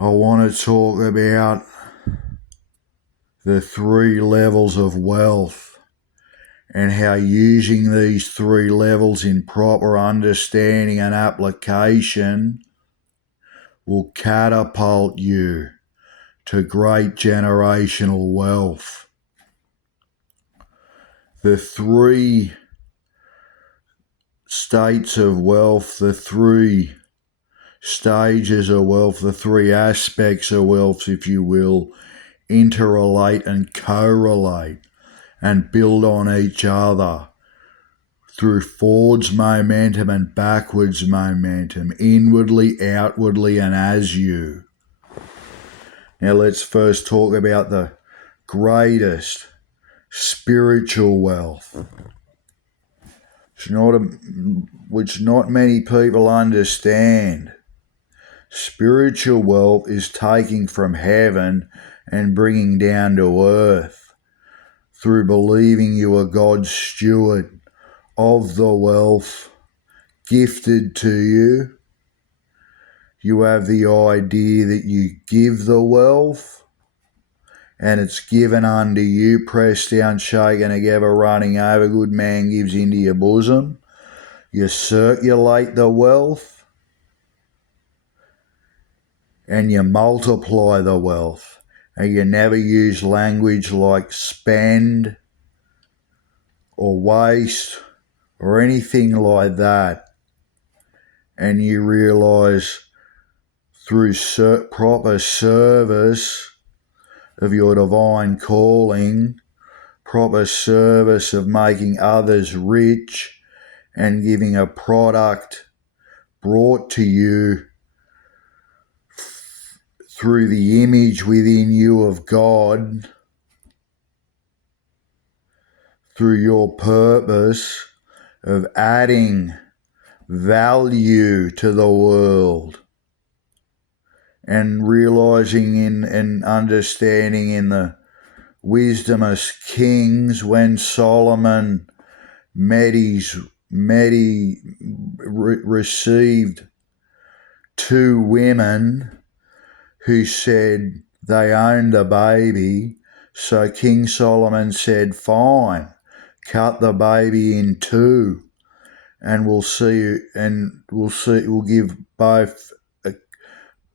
I want to talk about the 3 levels of wealth and how using these 3 levels in proper understanding and application will catapult you to great generational wealth. The 3 states of wealth, the 3 stages of wealth, the 3 aspects of wealth, if you will, interrelate and correlate and build on each other through forwards momentum and backwards momentum, inwardly, outwardly, and as you. Now let's first talk about the greatest spiritual wealth, which not many people understand. Spiritual wealth is taking from heaven and bringing down to earth through believing you are God's steward of the wealth gifted to you. You have the idea that you give the wealth and it's given unto you, pressed down, shaken together, running over, good man gives into your bosom. You circulate the wealth and you multiply the wealth. And you never use language like spend or waste or anything like that. And you realise through proper service of your divine calling, proper service of making others rich and giving a product brought to you through the image within you of God, through your purpose of adding value to the world and realizing and understanding in the wisdom of kings when Solomon received 2 women who said they owned the baby. So King Solomon said, fine, cut the baby in 2 and we'll give both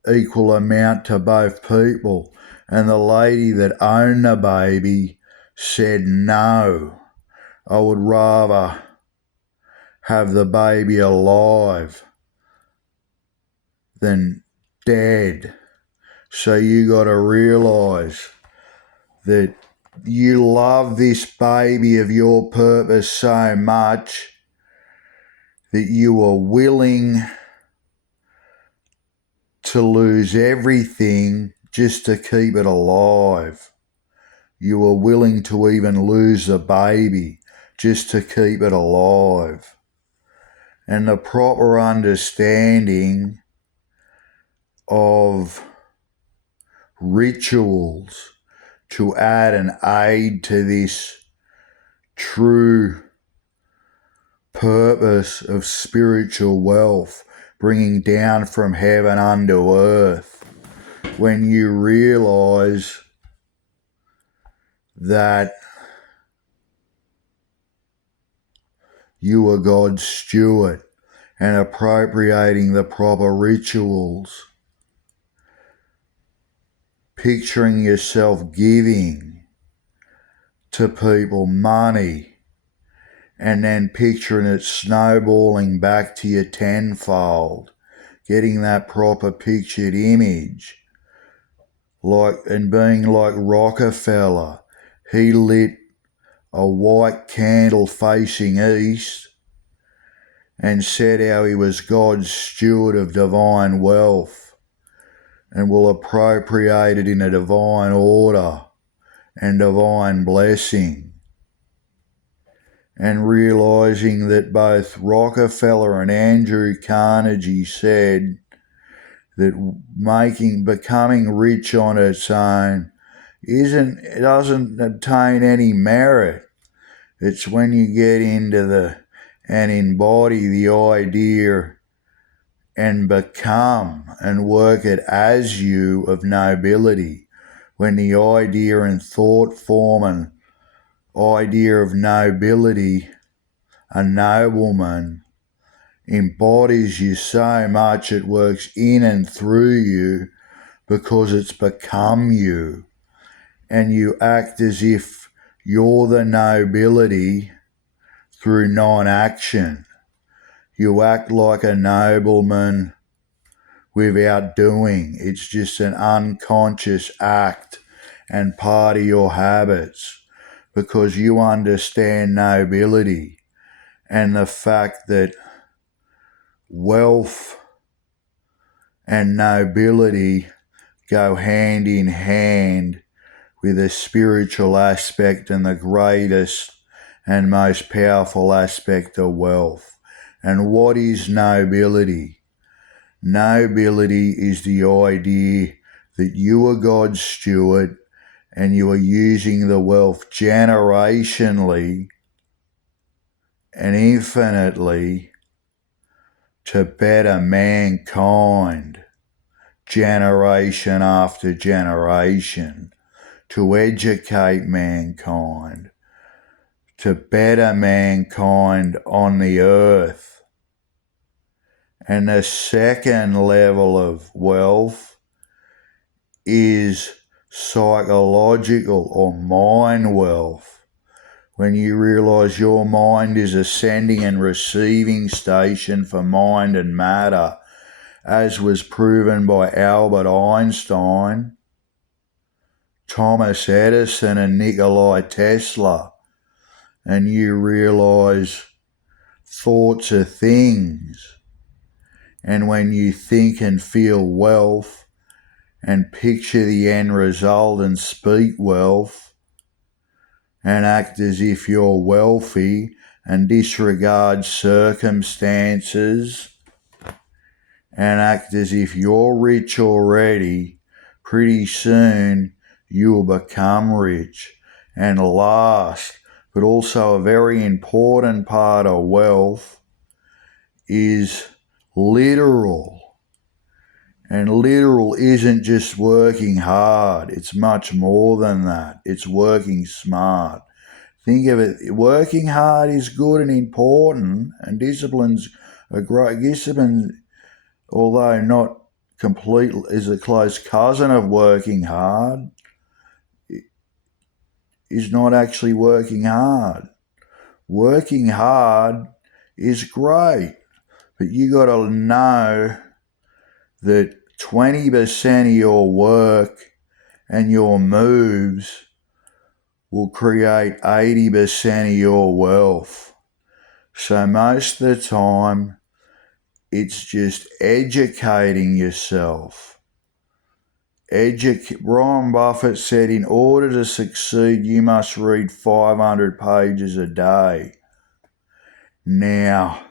equal amount to both people. And the lady that owned the baby said, no, I would rather have the baby alive than dead. So you got to realise that you love this baby of your purpose so much that you are willing to lose everything just to keep it alive. You are willing to even lose the baby just to keep it alive. And the proper understanding of rituals to add and aid to this true purpose of spiritual wealth, bringing down from heaven unto earth, when you realise that you are God's steward and appropriating the proper rituals, picturing yourself giving to people money and then picturing it snowballing back to you tenfold, getting that proper pictured image, and being like Rockefeller. He lit a white candle facing east and said how he was God's steward of divine wealth and will appropriate it in a divine order and divine blessing. And realising that both Rockefeller and Andrew Carnegie said that becoming rich on its own it doesn't obtain any merit. It's when you get into and embody the idea and become and work it as you of nobility, when the idea and thought form and idea of nobility, a nobleman, embodies you so much it works in and through you because it's become you, and you act as if you're the nobility through non-action. You act like a nobleman without doing. It's just an unconscious act and part of your habits because you understand nobility and the fact that wealth and nobility go hand in hand with a spiritual aspect and the greatest and most powerful aspect of wealth. And what is nobility? Nobility is the idea that you are God's steward and you are using the wealth generationally and infinitely to better mankind, generation after generation, to educate mankind, to better mankind on the earth. And the second level of wealth is psychological or mind wealth. When you realise your mind is a sending and receiving station for mind and matter, as was proven by Albert Einstein, Thomas Edison and Nikola Tesla, and you realise thoughts are things. And when you think and feel wealth and picture the end result and speak wealth and act as if you're wealthy and disregard circumstances and act as if you're rich already, pretty soon you will become rich. And last, but also a very important part of wealth, is literal. And literal isn't just working hard. It's much more than that. It's working smart. Think of it. Working hard is good and important, and discipline's a great discipline, although not complete, is a close cousin of working hard, is not actually working hard. Working hard is great, but you got to know that 20% of your work and your moves will create 80% of your wealth. So most of the time, it's just educating yourself. Warren Buffett said, in order to succeed, you must read 500 pages a day. Now,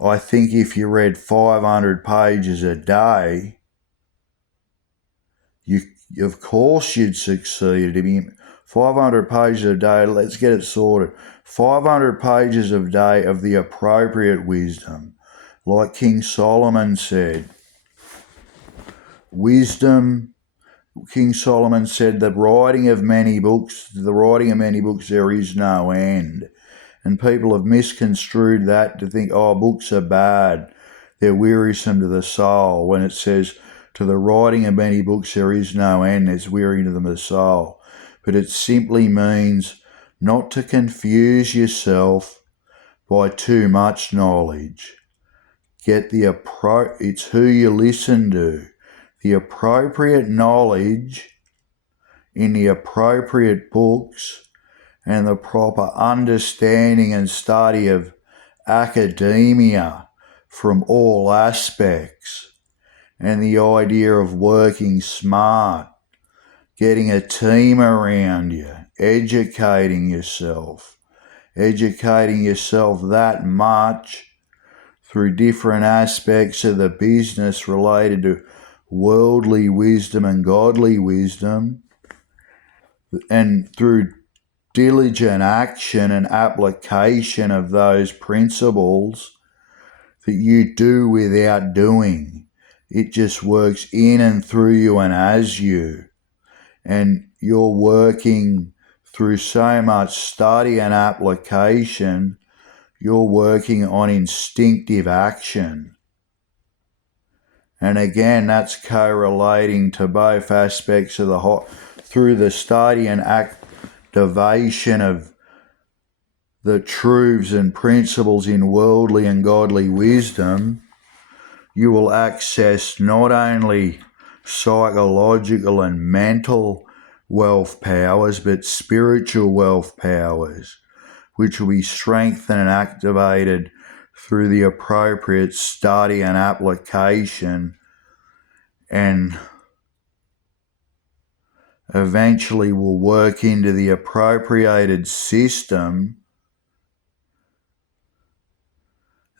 I think if you read 500 pages a day, of course you'd succeed. I mean, 500 pages a day, let's get it sorted. 500 pages a day of the appropriate wisdom. Like King Solomon said, wisdom, King Solomon said, the writing of many books, there is no end. And people have misconstrued that to think, oh, books are bad, they're wearisome to the soul. When it says, to the writing of many books there is no end, it's wearying to the soul. But it simply means not to confuse yourself by too much knowledge. It's who you listen to. The appropriate knowledge in the appropriate books and the proper understanding and study of academia from all aspects, and the idea of working smart, getting a team around you, educating yourself that much through different aspects of the business related to worldly wisdom and godly wisdom, and through diligent action and application of those principles, that you do without doing. It just works in and through you and as you. And you're working through so much study and application, you're working on instinctive action. And again, that's correlating to both aspects of through the study and activation of the truths and principles in worldly and godly wisdom. You will access not only psychological and mental wealth powers, but spiritual wealth powers, which will be strengthened and activated through the appropriate study and application, and eventually will work into the appropriated system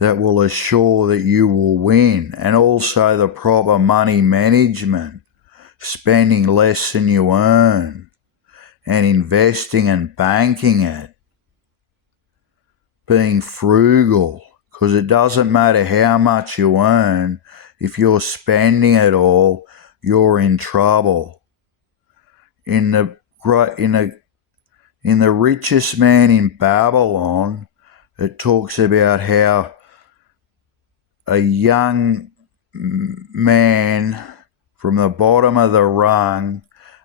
that will assure that you will win, and also the proper money management, spending less than you earn, and investing and banking it, being frugal, because it doesn't matter how much you earn, if you're spending it all, you're in trouble. In the Richest Man in Babylon, it talks about how a young man from the bottom of the rung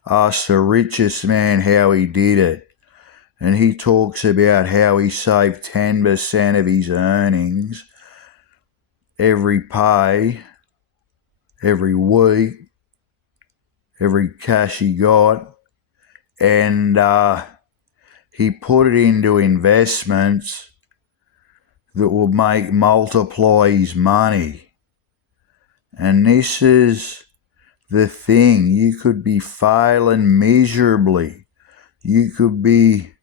asked the richest man how he did it. And he talks about how he saved 10% of his earnings every pay, every week, every cash he got, and he put it into investments that will multiply his money. And this is the thing. You could be failing miserably. You could be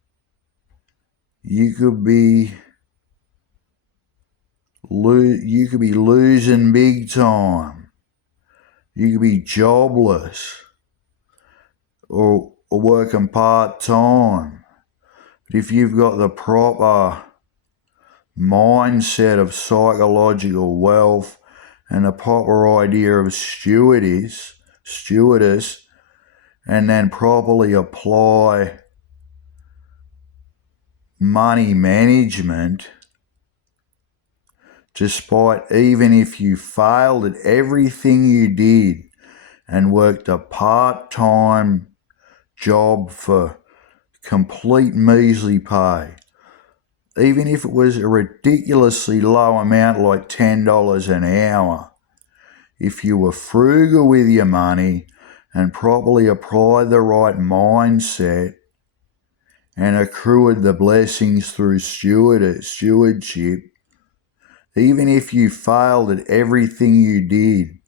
losing big time. You could be jobless or working part-time. But if you've got the proper mindset of psychological wealth and the proper idea of stewardess, and then properly apply money management, despite even if you failed at everything you did and worked a part-time job for complete measly pay, even if it was a ridiculously low amount like $10 an hour, if you were frugal with your money and properly applied the right mindset and accrued the blessings through stewardship, even if you failed at everything you did,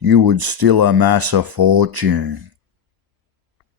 you would still amass a fortune.